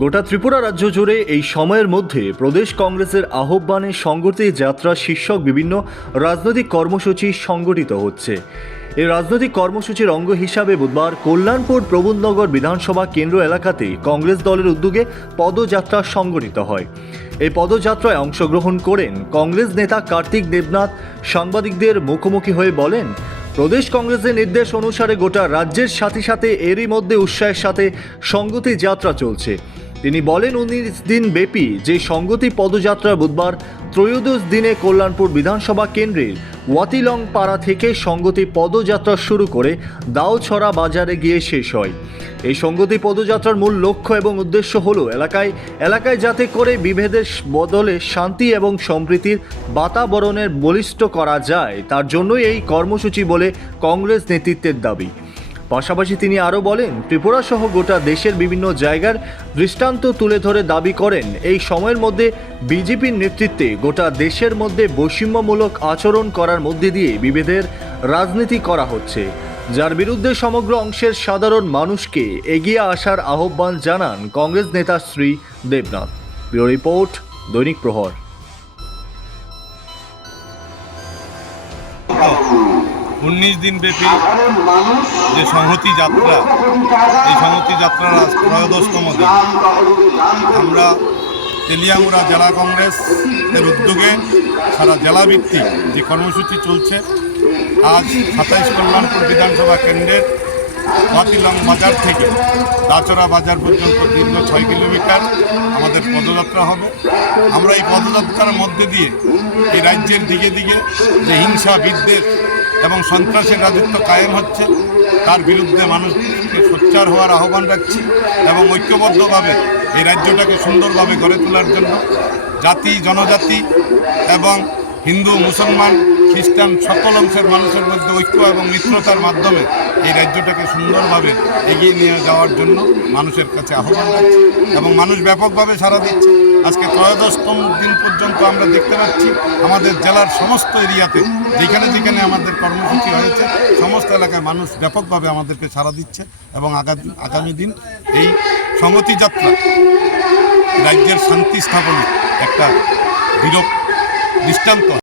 গোটা ত্রিপুরা রাজ্য জুড়ে এই সময়ের মধ্যে প্রদেশ কংগ্রেসের আহ্বানে সংগতি যাত্রা শীর্ষক বিভিন্ন রাজনৈতিক কর্মসূচি সংগঠিত হচ্ছে। এই রাজনৈতিক কর্মসূচির অঙ্গ হিসাবে বুধবার কল্যাণপুর প্রবুদ্ধনগর বিধানসভা কেন্দ্র এলাকাতে কংগ্রেস দলের উদ্যোগে পদযাত্রা সংগঠিত হয়। এই পদযাত্রায় অংশগ্রহণ করেন কংগ্রেস নেতা কার্তিক দেবনাথ। সাংবাদিকদের মুখোমুখি হয়ে বলেন, প্রদেশ কংগ্রেসের নির্দেশ অনুসারে গোটা রাজ্যের সাথে সাথে এরই মধ্যে উৎসাহের সাথে সংগতি যাত্রা চলছে। তিনি বলেন, উনিশ দিন ব্যাপী যে সংগতি পদযাত্রা বুধবার ত্রয়োদশ দিনে কল্যাণপুর বিধানসভা কেন্দ্রের ওয়াতিলং পাড়া থেকে সংগতি পদযাত্রা শুরু করে দাওছড়া বাজারে গিয়ে শেষ হয়। এই সংগতি পদযাত্রার মূল লক্ষ্য এবং উদ্দেশ্য হলো এলাকায় এলাকায় যাতে করে বিভেদের বদলে শান্তি এবং সম্প্রীতির বাতাবরণের বলিষ্ঠ করা যায়। তার জন্যই এই কর্মসূচি বলে কংগ্রেস নেতৃত্বের দাবি। পাশাপাশি তিনি আরও বলেন, ত্রিপুরা সহ গোটা দেশের বিভিন্ন জায়গার দৃষ্টান্ত তুলে ধরে দাবি করেন, এই সময়ের মধ্যে বিজেপির নেতৃত্বে গোটা দেশের মধ্যে বৈষম্যমূলক আচরণ করার মধ্যে দিয়ে বিভেদের রাজনীতি করা হচ্ছে। যার বিরুদ্ধে সমগ্র অংশের সাধারণ মানুষকে এগিয়ে আসার আহ্বান জানান কংগ্রেস নেতা শ্রী দেবনাথ। ব্যুরো রিপোর্ট, দৈনিক প্রহর। উনিশ দিন ব্যাপী যে সংহতি যাত্রা, এই সংহতি যাত্রার ত্রয়োদশতম দিন। আমরা তেলিয়ামুড়া জেলা কংগ্রেস এর উদ্যোগে সারা জেলাভিত্তিক যে কর্মসূচি চলছে, আজ সাতাইশ কল্যাণপুর বিধানসভা কেন্দ্রের ওয়াতিলং বাজার থেকে। দাচরা বাজার পর্যন্ত দীর্ঘ ছয় কিলোমিটার আমাদের পদযাত্রা হবে। আমরা এই পদযাত্রার মধ্যে দিয়ে এই রাজ্যের দিকে দিকে যে হিংসা, বিদ্বেষ এবং সন্ত্রাসের রাজত্ব কায়েম হচ্ছে, তার বিরুদ্ধে মানুষকে সোচ্চার হওয়ার আহ্বান রাখছি এবং ঐক্যবদ্ধভাবে এই রাজ্যটাকে সুন্দরভাবে গড়ে তোলার জন্য জাতি, জনজাতি এবং হিন্দু, মুসলমান, খ্রিস্টান সকল অংশের মানুষের মধ্যে ঐক্য এবং মিত্রতার মাধ্যমে এই রাজ্যটাকে সুন্দরভাবে এগিয়ে নিয়ে যাওয়ার জন্য মানুষের কাছে আহ্বান রাখছি এবং মানুষ ব্যাপকভাবে সাড়া দিচ্ছে। আজকে ত্রয়োদশতম দিন পর্যন্ত আমরা দেখতে পাচ্ছি আমাদের জেলার সমস্ত এরিয়াতে যেখানে যেখানে আমাদের কর্মসূচি হয়েছে, সমস্ত এলাকায় মানুষ ব্যাপকভাবে আমাদেরকে সাড়া দিচ্ছে এবং আগামী আগামী দিন এই সংগতি যাত্রা রাজ্যের শান্তি স্থাপনে একটা বিরূপ দৃষ্টান্ত।